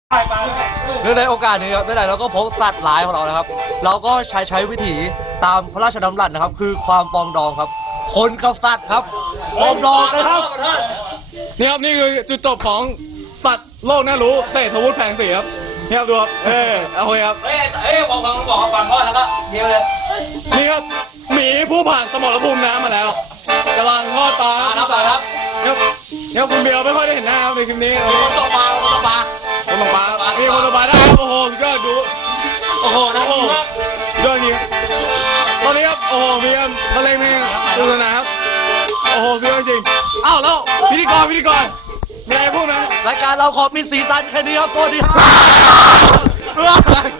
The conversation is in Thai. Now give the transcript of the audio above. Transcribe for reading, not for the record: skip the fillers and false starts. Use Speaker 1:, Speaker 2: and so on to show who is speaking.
Speaker 1: เนื่องในโอกาสนี้ครับเนื่องในเราก็พบสัตว์หลายของเรานะครับ เราก็ใช้วิถีตามพระราชดำรัสนะครับ คือความปรองดองครับ คนกับสัตว์ครับปรองดองกันครับ
Speaker 2: นี่ครับนี่คือจุดจบของสัตว์โลกน่ารู้เศรษฐวุฒิแผงศรีครับนี่ครับดูครับเอาเลยครับ
Speaker 1: บอกฟังพ่อแล้วก็เดียวเลย
Speaker 2: นี่ครับหมีผู้ผ่านสมรภูมิน้ำมาแล้วกำลังทอดปลาครับเนี่ยคุณเบลไม่ค่อยได้เห็นหน้าครับในคลิปนี้
Speaker 1: คนตกปลาคนตกปลา
Speaker 2: คนตกปลามีคนตกปลาได้ครับโอ้โหก็ดูโอ้โหนะโอ้ยอดจริงตอนนี้ครับโอ้โหมีครับทะเลแม่งดูสนาครับโอ้โหสุดยอดจริงอ้าวแล้วพิธีกรมีอะไรพูดไหม
Speaker 1: รายการเราขอมีสีสันแค่นี้ครับสวัสดีครับ